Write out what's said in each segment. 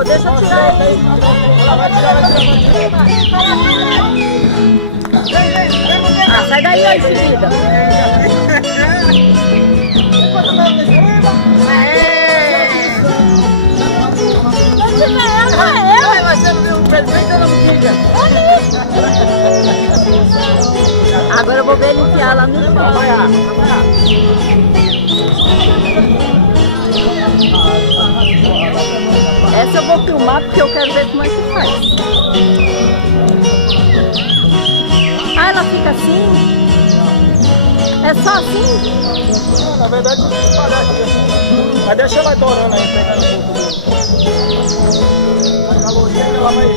Matheus, deixa eu tirar ele. Ah, sai daí aí, seguida. Você não viu o presente ou não fica? Agora eu vou ver ele enfiar lá no chão. Essa eu vou filmar porque eu quero ver como é que faz. Ah, ela fica assim? É só assim? Não, na verdade, tem que parar aqui. Mas deixa ela adorando aí, pegando um pouco do calorzinho que ela vai.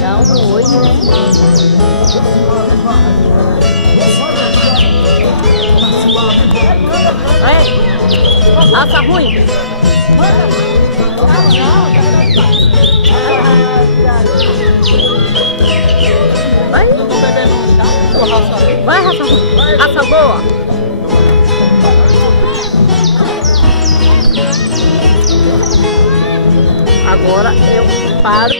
Dá um oi, né? Aí, raça ruim. Vai. Vai, raça ruim. Raça boa. Agora eu paro.